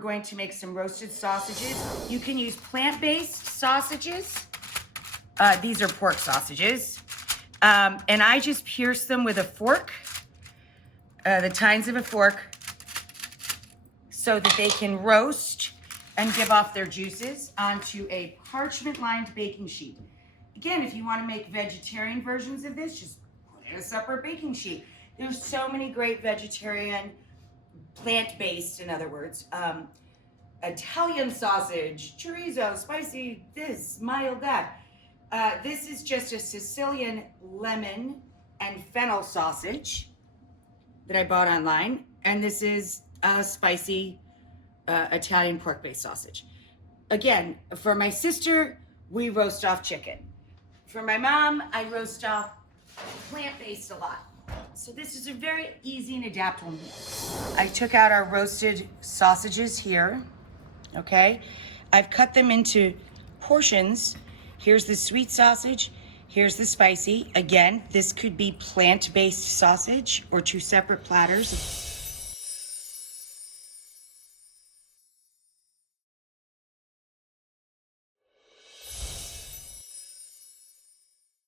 going to make some roasted sausages. You can use plant-based sausages. These are pork sausages. And I just pierce them with a fork, the tines of a fork, so that they can roast and give off their juices onto a parchment-lined baking sheet. Again, if you want to make vegetarian versions of this, just put in a separate baking sheet. There's so many great vegetarian, plant-based, in other words, Italian sausage, chorizo, spicy this, mild that. This is just a Sicilian lemon and fennel sausage that I bought online. And this is a spicy Italian pork-based sausage. Again, for my sister, we roast off chicken. For my mom, I roast off plant-based a lot. So this is a very easy and adaptable meal. I took out our roasted sausages here, okay? I've cut them into portions. Here's the sweet sausage, here's the spicy. Again, this could be plant-based sausage or two separate platters.